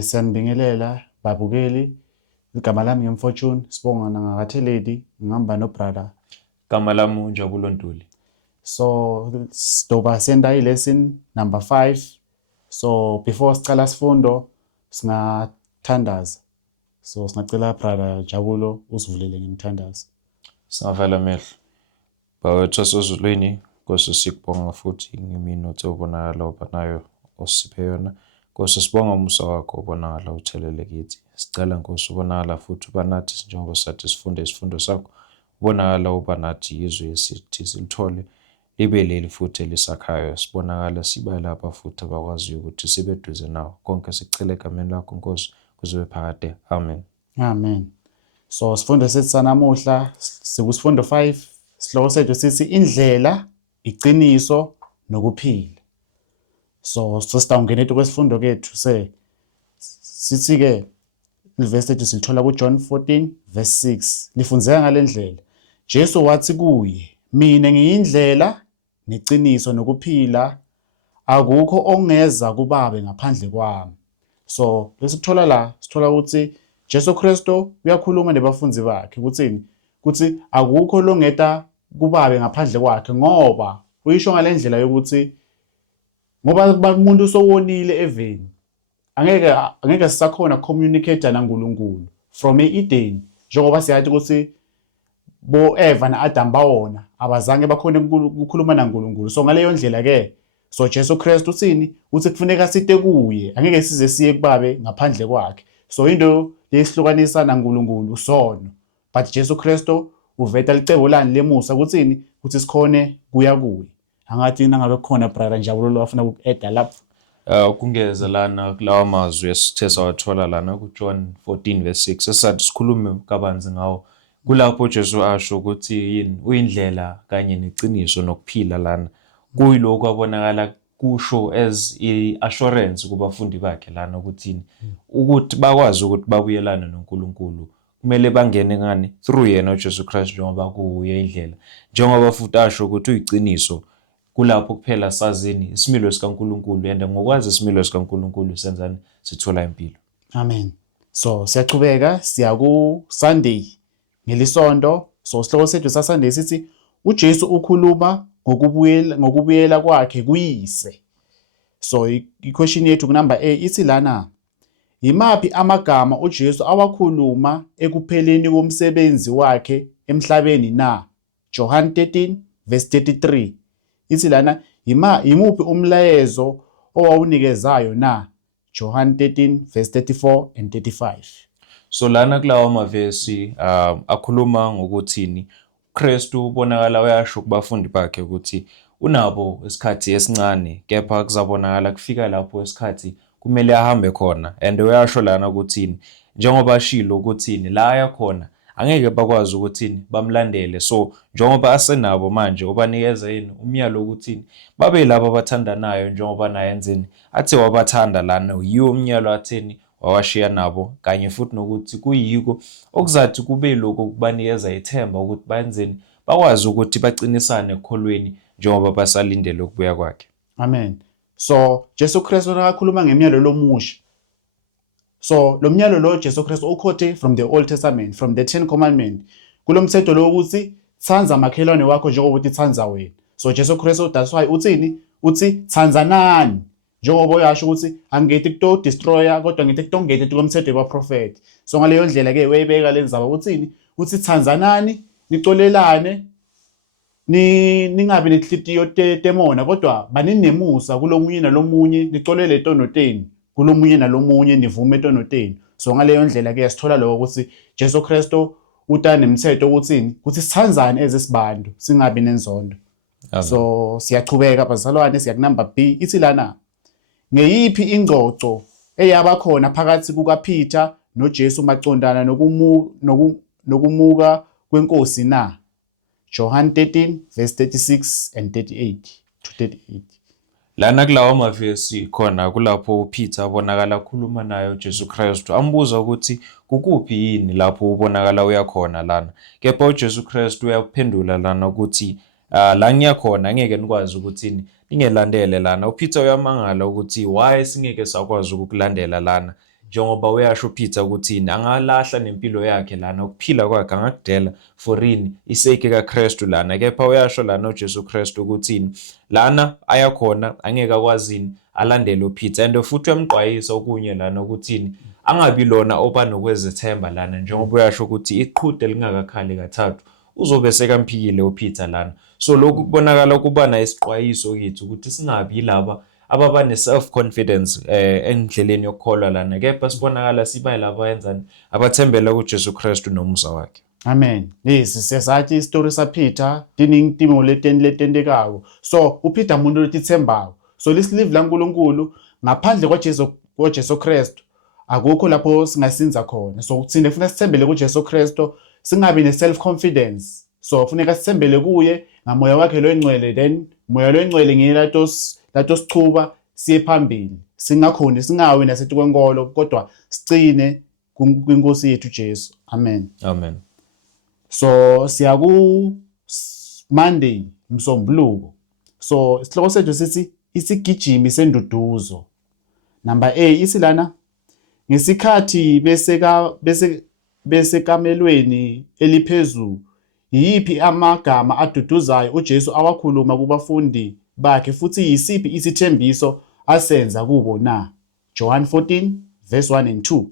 Siyanibingelela babukeli, igama lami ngiMfortune Sibonga ngakatheledi, ngihamba nobrother. Gama lami uNjabulo Ntuli. So sidoba senda lesson number 5. So before sicala sifundo singathandaza. So singacela brother Jabulo usivulele ngemthandazo. Singavala amehlo. Bawethu sozulwini, Nkosi sikubonga futhi ngeminotho obonakala obanayo osiphe yona. Nkosi sibonga umusa wakho obonakala uthelele kithi. Sicela Nkosi ubonakala futhi ubanathi njengoba sathi sifunde isifundo sakho. Ubonakala ubanathi izwe esithi silithole libe leli futhi elisakhayo. Sibonakala siba lapha futhi abakwaziyo ukuthi sibe duze nawe. Konke sicela egameni lakho Nkosi kuze phakade. Amen. Amen. So sifundo sethu sanamuhla sikusfundo 5. Sihloko sethu sithi indlela, iqiniso nokuphila. So sisawungena kwesifundo kethu sithi ke iverse lethu silithola kuJohn 14 verse 6. Lifundzeka ngalendlela. Jesu wathi kuye, mina ngiyindlela neqiniso nokuphila, akukho ongeza kuBaba ngaphandle kwami. So lesithola la sithola ukuthi Jesu Kristu uyakhuluma nabafunzi bakhe ukuthi akukho longeta kuBaba ngaphandle kwakhe, ngoba uyisho ngalendlela yokuthi ngoba umuntu usowonile eveni, angeke sisakhona communicate naNkulunkulu from e-Eden, njengoba siyathi ukuthi bo Eva na Adam bawona abazange bakhona ukukhuluma naNkulunkulu. So ngaleyo ndlela ke, so Jesu Kristu uthi kufuneka site kuye, angeke size siye kuBaba ngaphandle kwakhe. So into lesihlukanisa naNkulunkulu usono, but Jesu Kristu uveta licebo lani lemusa ukuthi sikhone kuya kuye. Angathi nangabe kukhona brother Njabulo lo afuna uku-add lapho. Kungeza lana kulawa mazwi esithe sawathola lana kuJohn 14 verse 6 esathi sikhulume kabanzi ngawo. Kulapho Jesu asho ukuthi yini uyindlela kanye neqiniso nokuphila lana. Kuyiloko abonakala kusho as i-assurance kubafundi bakhe lana ukuthi bakwazi ukuthi babuyelane noNkulunkulu. Kumele bangene ngani through yena uJesu Christ njengoba kuye indlela. Njengoba futhi asho ukuthi uyiqiniso, kulapho kuphela sazini isimilo sikaNkulunkulu, and ngokwazi isimilo sikaNkulunkulu senzani sithola impilo. Amen. So siyachubeka siya ku Sunday ngelisonto. So sihloko sethu sa Sunday sithi uJesu ukhuluma ngokubuyela kwakhe kuyise. So i-question yethu kunumber A ithi lana, yimaphi amagama uJesu awakhuluma ekupheleni komsebenzi wakhe emhlabeni na? John 13 verse 33. Ithi lana, yimuphi umlayezo owawunikezayo na? John 13 verse 34 and 35. So lana kulawa mavesi akhuluma ngokuthini uKristu ubonakala uyasho kubafundi bakhe ukuthi unabo isikhathi esincane, kepha kuzabonakala kufika lapho isikhathi kumele ahambe khona. And uyasho lana ukuthini njengoba ashilo ukuthini la yakhona angeke bakwazi ukuthini bamlandele. So njengoba asenabo manje ubanikeza yini umyalo ukuthini babe labo abathandanayo njengoba naye enzeni athe wabathanda lana. Yiwo umyalo atheni wawashiya nabo, kanye futhi nokuthi kuyiko okuzathi kube lokho kubanikeza ithemba ukuthi benzeni bakwazi ukuthi bacinisane ekukholweni njengoba basalindele ukubuya kwakhe. Amen. So Jesu Kristu akakhuluma ngemiyalo lomusha. So lo myalo lo Jesu Kristu ukhote from the Old Testament, from the 10 commandments. Kulo mthetho lo ukuthi thanza makhelwane wakho njengoba uthi thanza wena. So Jesu Kristu that's why uthi thanzanani, njengoba uyasho ukuthi angithi kuto destroyer kodwa ngithi kutongete kulomthetho wabaprofeti. So ngaleyo ndlela ke wayibeka lenzaba uthi thanzanani, nicolelane, ningabe nehlitiyo temona, kodwa banini nemusa kulomunye nalomunye, nicolele tonoteni kulomunye nalomunye, nivume tonoteni. So ngaleyo ndlela ke sithola lokho ukuthi Jesu Kristu uta nemithetho ukuthi sithanzane ezesibantu singabi nenzondo. So siyachubeka bazalwane, siya kunumber B ithi lana, ngeyiphi ingcoco eyabakhona phakathi kukaPeter noJesu macondana nokumuka kwenkosi na? John 13 verse 36 and 38 to 38. Lana kulawa mavesi khona kulapho uPeter abonakala khuluma naye uJesu Kristu, ambuza ukuthi kukuphi yini lapho ubonakala uyakhona lana. Kepha uJesu Kristu uyaphendula lana ukuthi la ngiyakhona angeke nikwazi ukuthini ningelandele lana. uPeter uyamangala ukuthi why singeke sakwazi ukukulandela lana, njengoba uyasho uPeter ukuthi angalahla nempilo yakhe lana, ukuphila kwakhe angakudela forini iseke kaKristu lana. Kepha uyasho lana uJesu Kristu ukuthi lana ayakhona angeke akwazini alandele uPeter, and futhi uyamqwayisa okunye lana ukuthi angabi lona oba nokwezethemba lana, njengoba uyasho ukuthi iqhude lingakakhali kathathu uzobe sekamphikile uPeter lana. So lokhu kubonakala kuba nayisiqwayiso kithi ukuthi singabi yilaba ababa ne-self confidence endleleni yokukholwa lana, kepha sibonakala siba yilaba yenzani abathembela kuJesu Kristu nomusa wakhe. Amen. Lesi siyasathi isitori saPeter tiningi timo letendekako. So uPeter umuntu letithembayo. So lisilive laNkulunkulu ngaphandle kwaJesu Kristu akukho lapho singasinza khona. So kuthina kufanele sithembele kuJesu Kristu, singabi ne-self confidence. So kufuneka sithembele kuye ngamoya wakhe loyingcwele, then moya loyingcwele ngiyelato sichuba siye phambili. Singakhoni singawi nasethi kwenkolo kodwa sicine kwinkosi yethu Jesu. Amen. Amen. So siya ku Monday Msombuluko. So isihloko sethu sithi isigijimi senduduzo. Number A isilana ngesikhathi besekamelweni eliphezulu, yiphi amagama aduduzayo uJesu awakhuluma kubafundi bakhe futhi yisiphi isithembiso asenza kubo na? John 14 verse 1 and 2.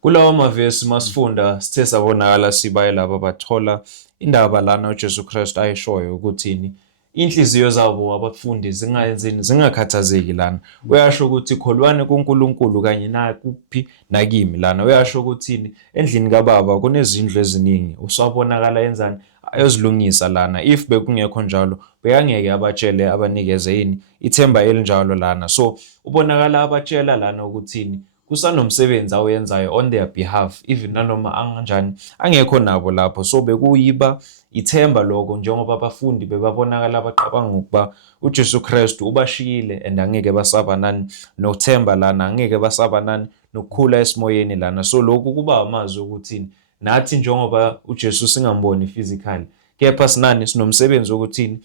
Kulawo mavesi masifunda sithe sabonakala sibaye laba bathola indaba lana uJesu Kristu ayishoyo ukuthini inhliziyo zabo abafundi zingakhathazeki lana. Uyasho ukuthi kholwane kuNkulunkulu kanye nakuphi nakimi lana. Uyasho ukuthi endlini kaBaba kunezindlu eziningi, usabonakala yenzani ayozilungisa lana. If bekungekho njalo beyangeke abatshele abanikeze yini ithemba elinjalo lana. So ubonakala abatshela lana ukuthini kusanomsebenzi awenzayo on their behalf, even nanoma anganjani angekho nabo lapho. So bekuyiba ithemba lokho, njengoba abafundi bebabonakala abaqabanga ukuba uJesu Kristu ubashiyile and angeke basaba nani nothemba lana, angeke basaba nani nokukhula esimoyeni lana. So lokhu kuba amazwi ukuthi nathi njengoba uJesu singamboni physically, kepha sinani sinomsebenzi wokuthini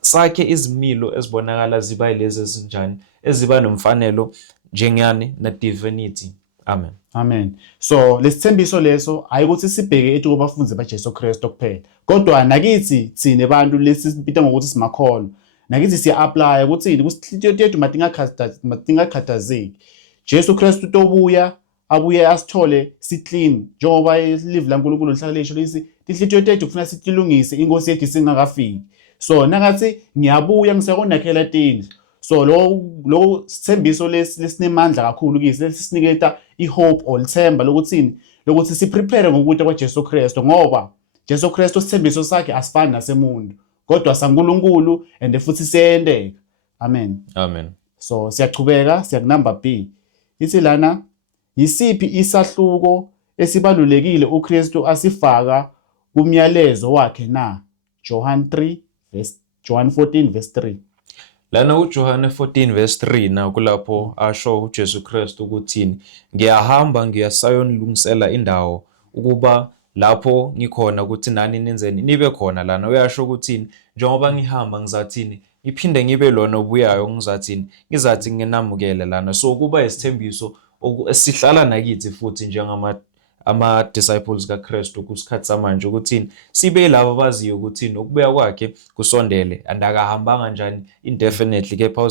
sakhe izimilo ezibonakala ziba yilezi ezinjani eziba nomfanelo njengani na divinity. Amen. Amen. So lesithembiso leso ayikuthi sibheke ethi kubafundi baJesu Kristu kuphela, kodwa nakithi thine abantu lesibita ngokuthi simakholwa, nakithi siya apply ukuthi kusihliziyo yethu matingakhathazeki. Jesu Kristu tobuya abuye asithole si-clean, njengoba live laNkulunkulu lihlala lisho lisi inhliziyo yethu kufuna sitilungise inkosi yethu singakafiki. So nakathi ngiyabuya ngisakonakhela tindlu. So lo sithembiso lesinemandla kakhulu kisi lesiniketa ihope or lithemba lokuthi siprepare ngokuthi kwaJesu Kristu, ngoba Jesu Kristu sithembiso sakhe asifani nasemuntu kodwa saNkulunkulu and futhi siyendeka. Amen. Amen. So siyachubeka siya number B. Ithi lana yisiphi isahluko esibalulekile uKristu asifaka kumyalezo wakhe na? John 14 verse 3. Lana uJohane 14 verse 3 na kulapho asho uJesu Kristu ukuthini ngiyahamba ngiyasayonilungisela indawo ukuba lapho ngikhona ukuthi nani nenzeni nibe khona lana. Uyasho ukuthini njengoba ngihamba ngizathini ngiphinde ngibe lona obuyayo ngizathini ngizathi nginamukele lana. So kuba isithembiso esihlala nakithi futhi njengama disciples kaKristu kusikhathi samanje ukuthi sibe labo abaziyo ukuthi ukubuya kwakhe kusondele and akahambanga njani indefinitely, kepha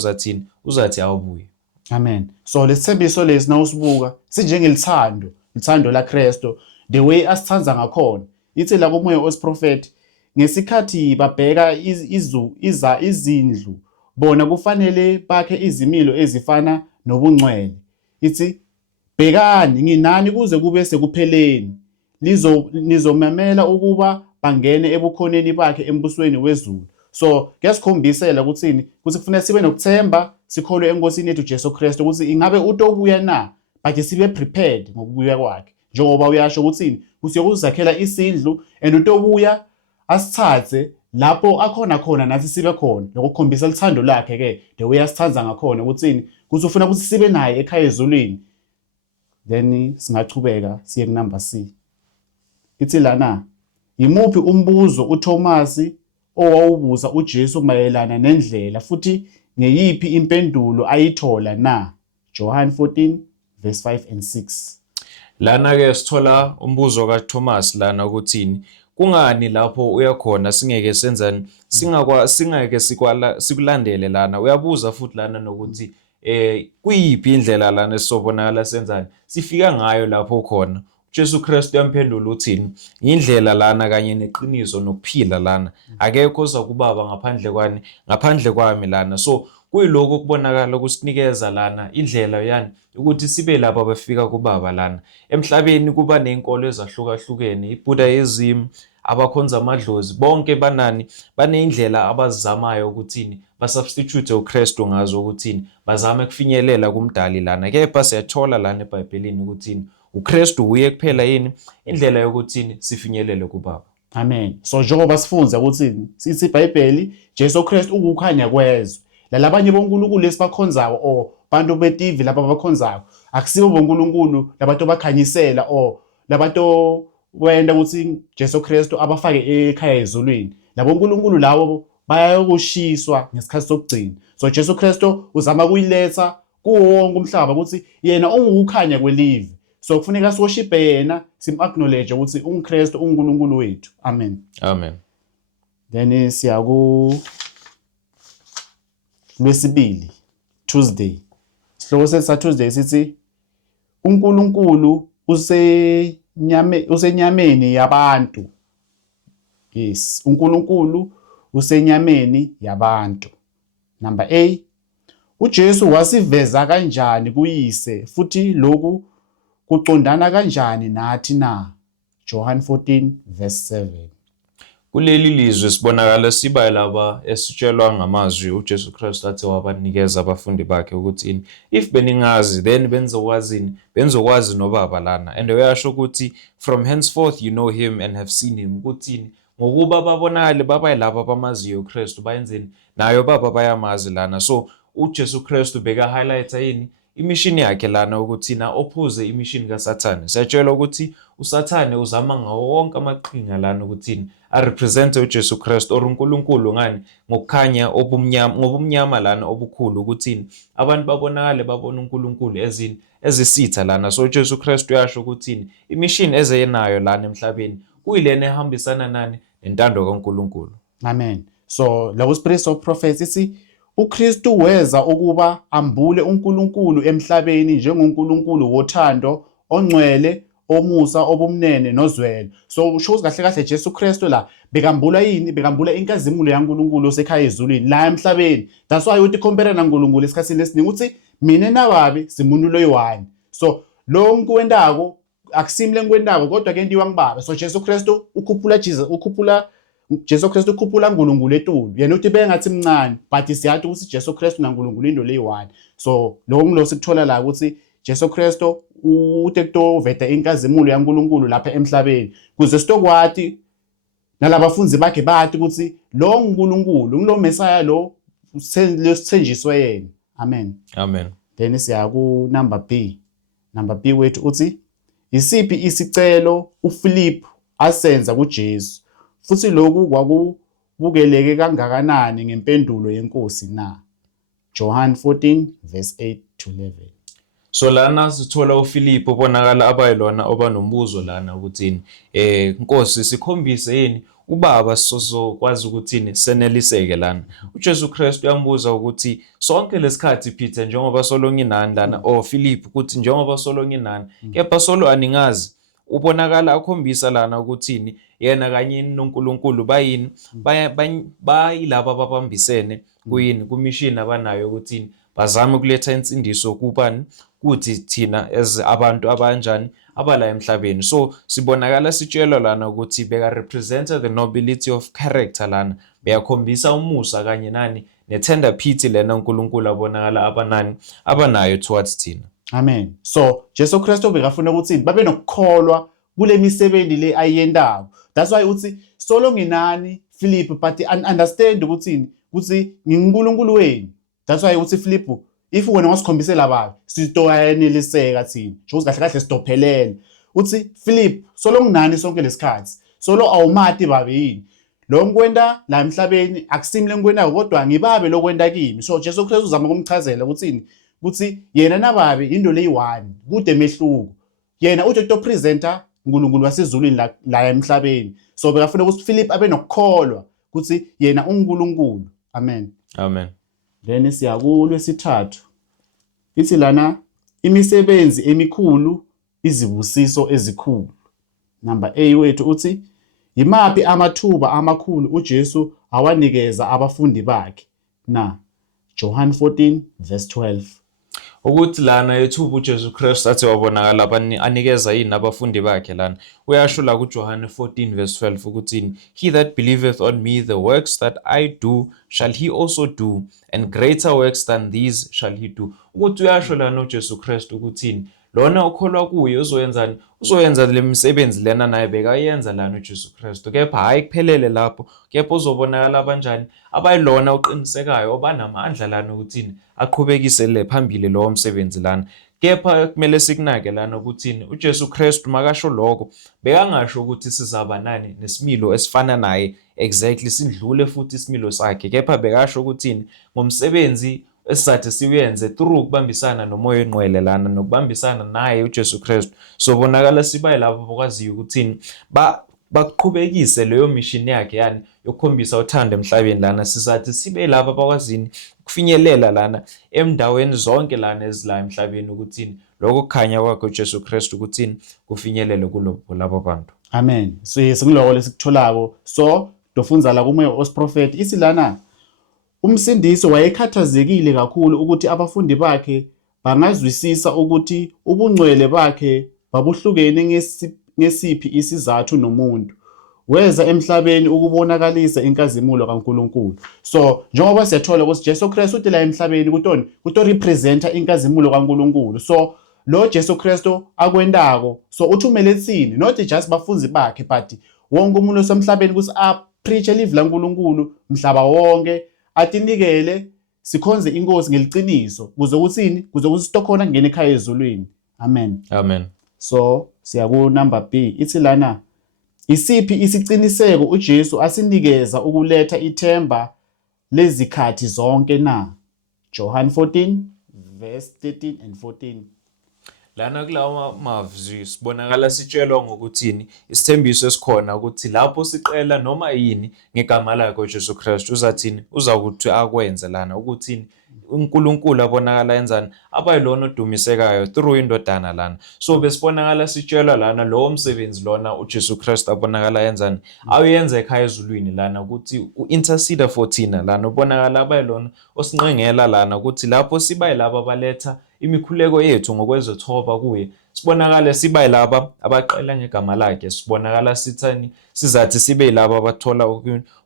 uzathi awubuye. Amen. So lesithembiso lesi nawusibuka sinjengelithando laKristu, the way asithanda ngakhona. Ithi la kumoya osiprofeti ngesikhathi babheka izindlu bona kufanele bakhe izimilo ezifana nobungcwele. Ithi bhekani nginani kuze kube sekupheleni nizomamela ukuba bangene ebukhoneni bakhe embusweni wezulu. So kuyasikhombisela ukuthi kufanele sibe nokuthemba, sikholwe enkosini yethu Jesu Kristu ukuthi ingabe utobuya na, but sibe prepared ngokubuya kwakhe, njengoba uyasho ukuthi usiyokuzakhela isindlu and utobuya asithathe lapho akhona khona nathi sibe khona, lokukhombisa lithando lakhe ke the way asithanda ngakhona ukuthi ufuna ukuthi sibe naye ekhaya ezulwini. Then singachubeka siye ku number C. Ithi lana yimuphi umbuzo uThomas owawubuza uJesu mayelana nendlela futhi ngeyiphi impendulo ayithola na? John 14 verse 5 and 6. Lana-ke sithola umbuzo kaThomas lana ukuthini, kungani lapho uyakhona singeke senzani, singeke sikulandele lana. Uyabuza futhi lana nokuthi kuyiphi indlela lana esisobonakala senzani, sifika ngayo lapho khona. uJesu Kristu yamphendula uthini, indlela lana kanye neqiniso nokuphila lana, akekho oza kubaba ngaphandle kwami lana. So kuyiloko okubonakala ukusinikeza lana indlela yani ukuthi sibe lapha bafika kubaba lana. Emhlabeni kuba nezinkolo ezahlukahlukene, iBuddhism, abakhonza amadlozi, bonke baneyindlela abazizamayo ukuthini basubstitute uKristu ngazo ukuthini bazame kufinyelela kumdali lana. Kepha siyathola lana eBhayibhelini ukuthini uKristu uye kuphela yini indlela yokuthini sifinyelele kubaba. Amen. So njengoba sifunza ukuthi sithi iBhayibheli Jesu Kristu ukukhanya kwezwe. Labanye bonkulunkulu lesibakhonzayo o bantu beTV laba abakhonzayo akusibo bonkulunkulu labantu bakhanyisela o labantu wenda ukuthi Jesu Kristu abafake ekhaya ezulwini. Labo nkulunkulu lawo bayakushiswa ngesikhathi sokugcina. So Jesu Kristu uzama kuyiletha kuwo wonke umhlaba ukuthi yena ungukukhanya kwelive. So kufuneka siwoshipe yena, sim-acknowledge ukuthi uNkristu uNkulunkulu wethu. Amen. Amen. Then siyaku Lwesibili, Tuesday. Isihloko sethu Tuesday sithi uNkulunkulu usenyameni yabantu. Yes, uNkulunkulu usenyameni yabantu. Number A, uJesu wasiveza kanjani kuyise futhi lokhu kuqondana kanjani nathi na? John 14 verse 7. Kuleli lizwe sibonakala siba laba esitshelwa ngamazwi uJesu Kristu athi wabanikeza abafundi bakhe ukuthi if beningazi then benzokwazi nobaba lana. And uyasho ukuthi from henceforth you know him and have seen him, ukuthi ngokuba babonakale baba laba bamaziyo uKristu bayenzeni nayo baba bayamazi lana. So uJesu Kristu beka highlighta yini imishini yakhe lana ukuthi na opposite imishini kaSathane. Siyatshela ukuthi uSathane uzama ngawo wonke amaqhinga lana ukuthi arepresente uJesu Kristu or uNkulunkulu ngani ngokukhanya ngobumnyama lana obukhulu ukuthi abantu babonakale babona uNkulunkulu ezisitha lana. So uJesu Kristu yasho ukuthi imishini ezeyenayo lana emhlabeni kuyilena ehambisana nani nentando kaNkulunkulu. Amen. So lawo spirit of prophecy uKristu weza ukuba ambule uNkulunkulu emhlabeni njengoNkulunkulu wothando, ongcwele, omusa, obumnene nozwelo. So usho kahle kahle Jesu Kristu la bekambula yini? Bekambula inkazimulo yaNkulunkulu osekhaya ezulwini la emhlabeni. That's why uthi compare naNkulunkulu esikhathini esiningi uthi mina nababi simuntu loyi-one. So lo nkwendako akusimle nkwendako kodwa ke ndiwa ngibaba. So Jesu Kristu Jesu Kristu ukhuphula uNkulunkulu etulu. Yena uthi bengathi mncane but siyathi ukuthi Jesu Kristu naNkulunkulu into leyi-one. So lo sikuthola la ukuthi Jesu Kristu utekto veta inkazimulo yaNkulunkulu lapha emhlabeni kuze sitokwathi nalabafunzi bakhe bathi ukuthi lo uNkulunkulu ngilo Messiah lo sithenjiswe yena. Amen. Amen. Then siya ku number B. Number B wethu uthi isiphi isicelo uPhilip asenza kuJesu futhi lokhu kwakubukeleke kangakanani ngempendulo yenkosi na? John 14 verse 8 to 11. So lana sithola uPhilip obonakala abayilona obanombuzo lana ukuthi Nkosi sikhombise yini ubaba sizokwazi ukuthi seneliseke lana. uJesu Kristu uyambuza ukuthi sonke lesikhathi Peter njengoba solo nginani lana Philip ukuthi njengoba solo nginani kepha solo aningazi. Ubonakala akhombisa lana ukuthini yena kanye noNkulunkulu bayilaba ababambisene kuyini kumishini abanayo ukuthi bazame ukuletha insindiso kubani kuthi thina as abantu abanjani abala emhlabeni. So sibonakala sitshelwa lana ukuthi beka represent the nobility of character lana, beyakhombisa umusa kanye nani netender pity lena uNkulunkulu abonakala abanayo towards thina. Amen. So Jesu Kristu bekafuna ukuthi babe nokukholwa kule misebenzi le ayiyendako. That's why uthi solo nginani Philip but understand ukuthi ngiNkulunkulu wenu. That's why uthi Philip if wena wasikhombisela ababi sitoyaneliseka thina. Sho kahle kahle sitophelele. Uthi Philip solo nginani sonke lesikhathi. Solo awumati babe yini. lo ngikwenda la emhlabeni akusimi lengikwendako kodwa ngibabe lokwenda kimi. So Jesu Kristu uzama ukumchazela ukuthini, ukuthi yena nababe into leyi-1 kude mehluko. Yena uthi to-presenter uNkulunkulu wasezulwini la emhlabeni. So bekafuna ukuthi Philip abe nokukholwa ukuthi yena uNkulunkulu. Amen. Amen. Then siya kulwesithathu. Ithi lana imisebenzi emikhulu, izibusiso ezikhulu. Number A wethu uthi yimaphi amathuba amakhulu uJesu awanikeza abafundi bakhe na John 14 verse 12. Ukuthi lana ethuba uJesu Kristu athi wabonakala anikeza yini abafundi bakhe lana. Uyasho la kuJohn 14 verse 12 ukuthi he that believeth on me, the works that I do shall he also do, and greater works than these shall he do. Ukuthi uyasho lana uJesu Kristu ukuthi lona ukholwa kuye uzoyenzani, uzoyenza le misebenzi lena naye bekayenza lana uJesu Kristu, kepha hayi kuphelele lapho, kepha uzobonakala abanjani, abayilona uqinisekayo obanamandla lana ukuthi aqhubekise le phambili lowo msebenzi lana. Kepha kumele sikunake lana ukuthi uJesu Kristu makasho lokho bekangasho ukuthi sizaba nani nesimilo esifana naye exactly, sidlule futhi isimilo sakhe, kepha bekasho ukuthi ngomsebenzi esizathi siwenze through ukubambisana nomoya engcwele lana nokubambisana naye uJesu Kristu, sobonakala siba labo abakwaziyo ukuthi baqhubekise leyo mission yakhe yani yokukhombisa uthando emhlabeni lana. Sizathi sibe labo abakwazini ukufinyelela lana emndaweni zonke lana ezila emhlabeni ukuthi lokho kukhanya kwakhe uJesu Kristu ukuthi kufinyelele kulabo labo bantu. Amen. So sikuloko lesikutholako. So dofunza la kumoya osiprofeti ithi lana umsindisi wayekhathazekile kakhulu ukuthi abafundi bakhe bangazwisisa ukuthi ubungcwele bakhe babuhlukene ngesiphi isizathu nomuntu. Weza emhlabeni ukubonakalisa inkazimulo kaNkulunkulu. So njengoba siyathola ukuthi Jesu Kristu uthi la emhlabeni kuto representa inkazimulo kaNkulunkulu. So lo Jesu Kristu akwendako, so uthumele ethini, not just bafundi bakhe but wonke umuntu osemhlabeni ukuthi preach live laNkulunkulu mhlaba wonke, atinikele sikhonze inkosi ngeliqiniso kuze ukuthini, kuze ukuthi sitokhona kungena ekhaya ezulwini. Amen. Amen. So siya ku number B ithi lana isiphi isiqiniseko uJesu asinikeza ukuletha ithemba lezikhathi zonke na John 14 verse 13 and 14. Lana kulawa mavzi sibonakala sitshelwa ngokuthini isithembiso esikhona ukuthi lapho siqela noma yini ngegama lakhe uJesu Kristu uzathini, uzakuthi akwenze lana ukuthini uNkulunkulu abonakala enzani, abayilona odumisekayo through indodana lana. So besibonakala sitshelwa lana lowo msebenzi lona uJesu Kristu abonakala enzani, ayenza ekhaya ezulwini lana ukuthi uintercede for thina lana, ubonakala abayilona osinqengela lana ukuthi lapho siba yilabo abaletha imikhuleko yethu ngokwezothoba kuye, sibonakala siba yilabo abaqela ngegama lakhe, sibonakala sithani, sizathi sibe yilabo abathola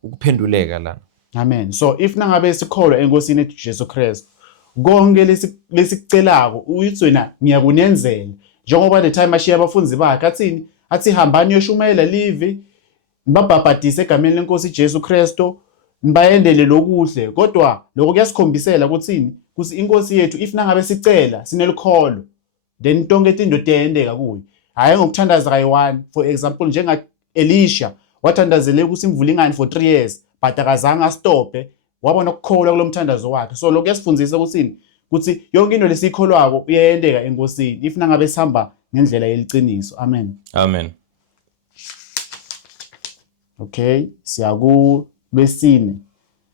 ukuphenduleka lana. Amen. So if nangabe sikholwa enkosini ethu Jesu Kristu, konke lesikucelako uyithi wena ngiyakunenzela. Njengoba the time ashiya abafundi bakhe athi hambani yoshumayela livi, nibabhabhadise egameni lenkosi Jesu Kristu, nibayendele lokuhle. Kodwa lokho kuyasikhombisela ukuthini, ukuthi inkosi yethu if nangabe sicela sinelikholo, then tonke into tiyendeka kuyo. Hayi ngokuthandaza kayi-1. For example njenga Elisha wathandazele ukuthi imvula ingani for 3 years. But akazange astophe, wabona ukukholwa kulomthandazo wakhe. So lokho yasifundisa ukuthi yonke into lesikholwako iyayendeka enkosini if nangabe sihamba ngendlela yeliqiniso. Amen. Amen. Okay, siya ku lwesine.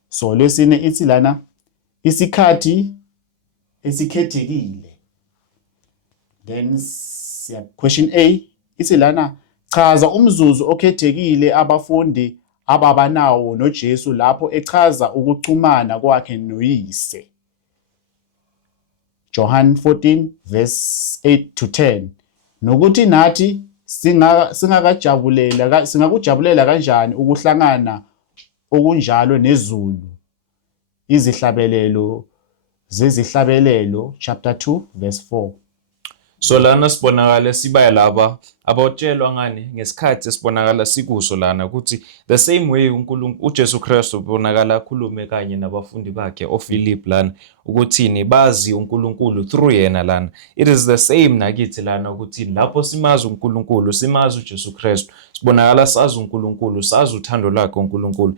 So lwesine ithi lana isikhathi esikhethekile. Then siya question A ithi lana chaza umzuzu okhethekile abafundi ababanawo noJesu lapho echaza ukuxhumana kwakhe noyise. John 14 verse 8 to 10. Nokuthi nathi singakujabulela kanjani ukuhlangana okunjalo nezulu. Izihlabelelo zezihlabelelo chapter 2 verse 4. So lana sibonakala siba laba abatshelwa ngani ngesikhathi esibonakala sikuso lana ukuthi the same way uJesu Kristu ubonakala akhulume kanye nabafundi bakhe oFilip lana ukuthini bazi uNkulunkulu through yena lana. It is the same nakithi lana ukuthini lapho simazi uNkulunkulu simazi uJesu Kristu sibonakala sazi uNkulunkulu sazi uthando lwakhe uNkulunkulu.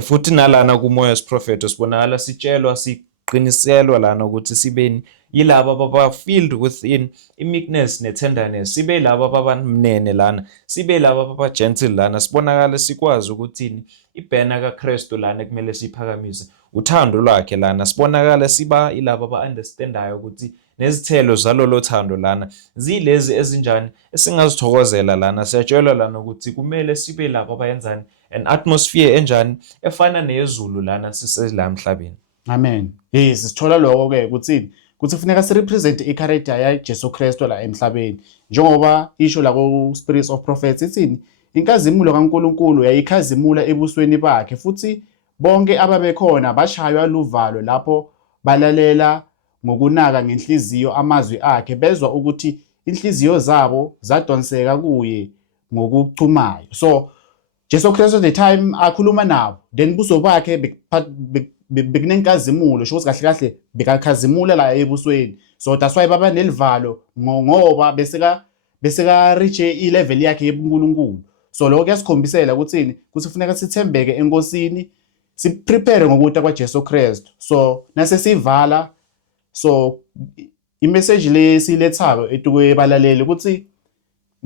Futhi nalana kumoya wesiprofeto sibonakala sitshelwa siqiniselwa lana ukuthi sibeni yilaba baba filled within meekness ne-tenderness, sibe laba babamnene lana, sibe laba baba gentle lana, sibonakala sikwazi ukuthini ibhena kaKristu lana kumele siphakamise uthando lwakhe lana, sibonakala siba ilaba aba-understandayo ukuthi nezithelo zalolo thando lana zilezi ezinjani esingazithokozela lana. Siyatshelwa lana ukuthi kumele sibe laba abayenzani an atmosphere enjani efana nezulu lana sisela emhlabeni. Amen. Yes, sithola lokho-ke ukuthi kufuneka sirepresent i-character yaJesu Kristu la emhlabeni. Njengoba isho la ku-Spirits of Prophets ithini? Inkazimulo kaNkulunkulu yayikhazimula ebusweni bakhe futhi bonke ababekhona bashaywa luvalo lapho balalela ngokunaka ngenhliziyo amazwi akhe bezwa ukuthi inhliziyo zabo zadonseka kuye ngokuchumayo. So Jesu Kristu the time akhuluma nabo then buso bakhe bekunenkazimulo sho kahle kahle bekakhazimula la ebusweni. So that's why baba nelivalo ngoba beseka reach i-level yakhe yebuNkulunkulu. So lokho kuyasikhombisela ukuthini kuthi kufuneka sithembeke enkosini siprepare ngokuthi kwaJesu Kristu. So nase sivala so imessage lesilethayo etukwe balaleli ukuthi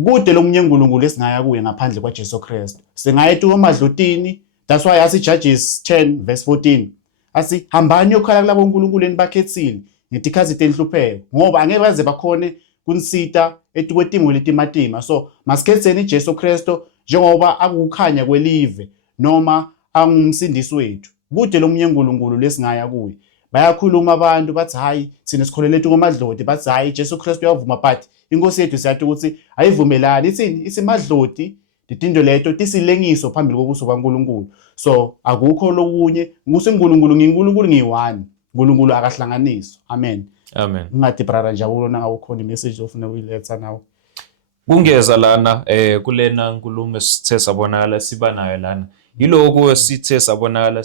kude lo uNkulunkulu esingaya kuye ngaphandle kwaJesu Kristu. Singaya etuka emadlotini. That's why asi Judges 10 verse 14 asi hambani yokhala kulabo uNkulunkulu enibakhethile ngetikhathi enhlupheko ngoba angeke baze bakhone kunisita etukwetingo letimatima. So masikhetheni uJesu Kristu njengoba akukhanya kwelive noma angumsindisi wethu. Kude lo uNkulunkulu lesingaya kuye. Bayakhuluma abantu bathi hayi sine sikholele etukomadloti bathi hayi Jesu Kristu uyavuma but inkosi yethu siyathi ukuthi ayivumelani ithini isimadloti letindo leto tisilengiso phambili kokuso kwaNkulunkulu. So akukho lokunye nguSinkulunkulu ngiNkulunkulu ngiyi-1 uNkulunkulu akahlanganiswa. Amen. Amen. Ngathi brother Njabulo nawukhona imessage ofuna ukuyiletha nawe. Kungeza lana kulena nkulumo esithe sabonakala siba nayo lana yiloko esithe sabonakala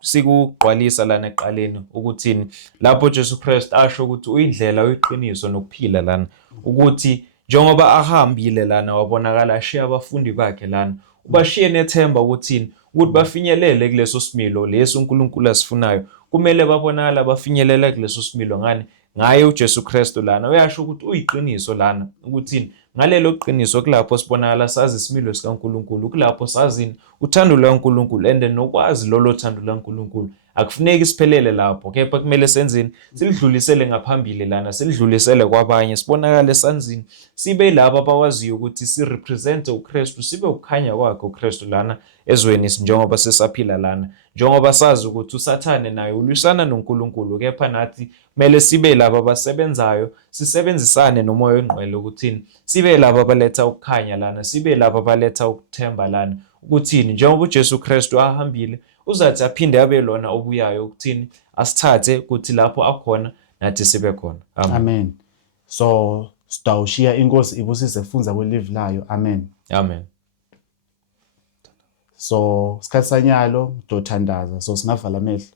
sikugqwalisa lana eqaleni ukuthini lapho Jesu Kristu asho ukuthi uyindlela uyiqiniso nokuphila lana ukuthi njengoba ahambile lana wabonakala ashiya abafundi bakhe lana ubashiye nethemba ukuthini ukuthi bafinyelele kuleso similo leso uNkulunkulu asifunayo kumele babonakala bafinyelela kuleso similo ngani ngaye uJesu Kristu lana uyasho ukuthi uyiqiniso lana ukuthini ngalelo qiniso kulapho sibonakala sazi isimilo sikaNkulunkulu kulapho sazi uthando lwaNkulunkulu and nokwazi lolo thando lwaNkulunkulu akufuneki siphelele lapho kepha kumele senzeni silidlulisele ngaphambili lana silidlulisele kwabanye sibonakala esanzini sibe laba abawaziyo ukuthi sirepresent uKristu sibe ukukhanya kwakhe uKristu lana ezweni njengoba sesaphila lana njengoba sazi ukuthi uSathane naye ulwisana noNkulunkulu kepha nathi kumele sibe laba abasebenzayo sisebenzisane nomoya ongcwele ukuthini sibe laba abaletha ukukhanya lana sibe laba abaletha ukuthemba lana ukuthini njengoba uJesu Kristu ahambile uzathi aphinde abe lona obuyayo ukuthini asithathe ukuthi lapho akhona nathi sibe khona. Amen. So sitawushiya inkosi ibusise funza kwelive layo. Amen. Amen. So sikhathi sanyalo dothandaza so singavala amehlo.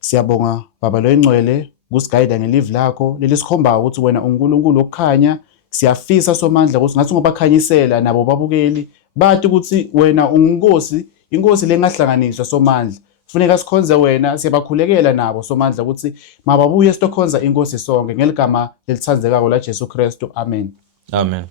Siyabonga baba lo ingcwele kusigayida ngelive lakho lelisikhomba ukuthi wena uNkulunkulu okukhanya siyafisa somandla ukuthi ngathi ngobakhanyisela nabo babukeli bathi ukuthi wena unginkosi inkosi lengahlanganiswa somandla kufuneka sikhonze wena siyabakhulekela nabo somandla ukuthi mababuye sitokhonza inkosi sonke ngeligama lelithandzekako la Jesu Kristu. Amen. Amen.